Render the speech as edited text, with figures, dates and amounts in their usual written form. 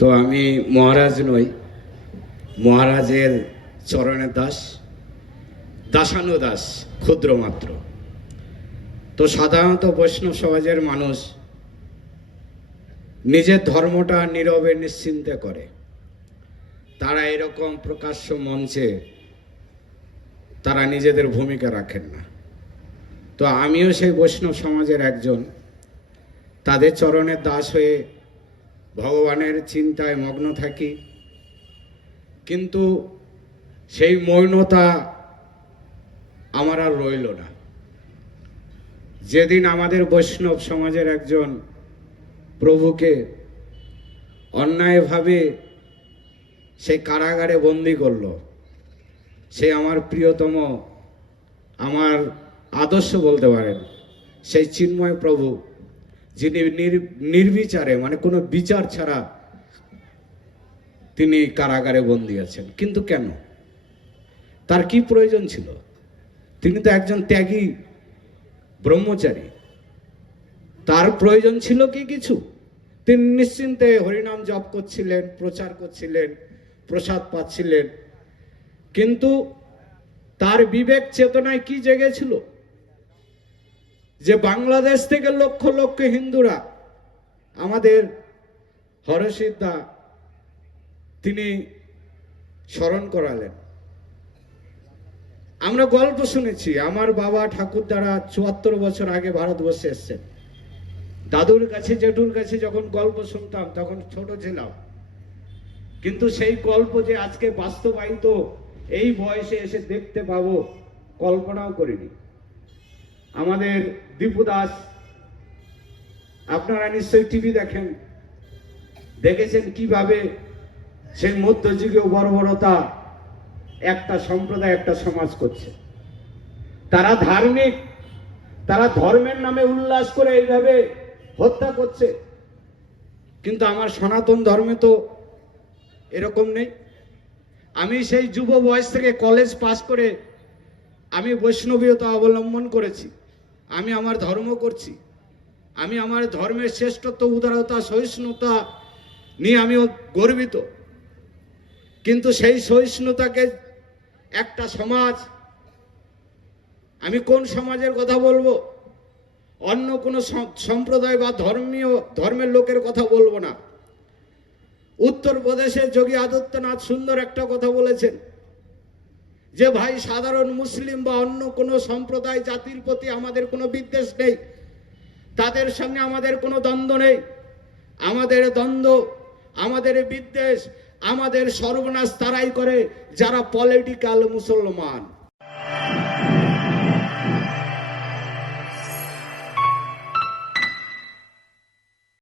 তো আমি মহারাজ নই, মহারাজের চরণের দাস, দাসানুদাস, ক্ষুদ্র মাত্র। তো সাধারণত বৈষ্ণব সমাজের মানুষ নিজের ধর্মটা নীরবে নিশ্চিন্তে করে, তারা এরকম প্রকাশ্য মঞ্চে তারা নিজেদের ভূমিকা রাখেন না। তো আমিও সেই বৈষ্ণব সমাজের একজন, তাদের চরণের দাস হয়ে ভগবানের চিন্তায় মগ্ন থাকি। কিন্তু সেই মৌনতা আমার আর রইল না। যেদিন আমাদের বৈষ্ণব সমাজের একজন প্রভুকে অন্যায়ভাবে সেই কারাগারে বন্দি করল, সে আমার প্রিয়তম, আমার আদর্শ বলতে পারেন, সেই চিন্ময় প্রভু, যিনি নির্বিচারে মানে কোনো বিচার ছাড়া তিনি কারাগারে বন্দী আছেন। কিন্তু কেন? তার কি প্রয়োজন ছিল? তিনি তো একজন ত্যাগী ব্রহ্মচারী, তার প্রয়োজন ছিল কি কিছু? তিনি নিশ্চিন্তে হরিনাম জপ করছিলেন, প্রচার করছিলেন, প্রসাদ পাচ্ছিলেন। কিন্তু তার বিবেক চেতনায় কি জেগেছিল? যে বাংলাদেশ থেকে লক্ষ লক্ষ হিন্দুরা আমাদের হরসিদ্ধা তিনি স্মরণ করালেন। আমরা গল্প শুনেছি, আমার বাবা ঠাকুরদারা ৭৪ বছর আগে ভারতবর্ষে এসছেন। দাদুর কাছে, জেঠুর কাছে যখন গল্প শুনতাম তখন ছোট ছিলাম, কিন্তু সেই গল্প যে আজকে বাস্তবায়িত এই বয়সে এসে দেখতে পাবো কল্পনাও করিনি। আমাদের দীপু দাস, আপনারা নিশ্চয়ই টিভি দেখেন, দেখেছেন কিভাবে সেই মধ্যযুগীয় বর্বরতা একটা সম্প্রদায়, একটা সমাজ করছে। তারা ধার্মিক, তারা ধর্মের নামে উল্লাস করে এইভাবে হত্যা করছে। কিন্তু আমার সনাতন ধর্মে তো এরকম নেই। আমি সেই যুব বয়স থেকে কলেজ পাস করে আমি বৈষ্ণবীয়তা অবলম্বন করেছি, আমি আমার ধর্ম করছি, আমি আমার ধর্মের শ্রেষ্ঠত্ব, উদারতা, সহিষ্ণুতা নিয়ে আমিও গর্বিত। কিন্তু সেই সহিষ্ণুতাকে একটা সমাজ, আমি কোন সমাজের কথা বলবো, অন্য কোনো সম্প্রদায় বা ধর্মের লোকের কথা বলবো না। উত্তরপ্রদেশের যোগী আদিত্যনাথ সুন্দর একটা কথা বলেছেন যে ভাই, সাধারণ মুসলিম বা অন্য কোনো সম্প্রদায় জাতির প্রতি আমাদের কোনো বিদ্বেষ নেই, তাদের সঙ্গে আমাদের কোনো দ্বন্দ্ব নেই। আমাদের দ্বন্দ্ব, আমাদের বিদ্বেষ, আমাদের সর্বনাশ তারাই করে যারা পলিটিক্যাল মুসলমান।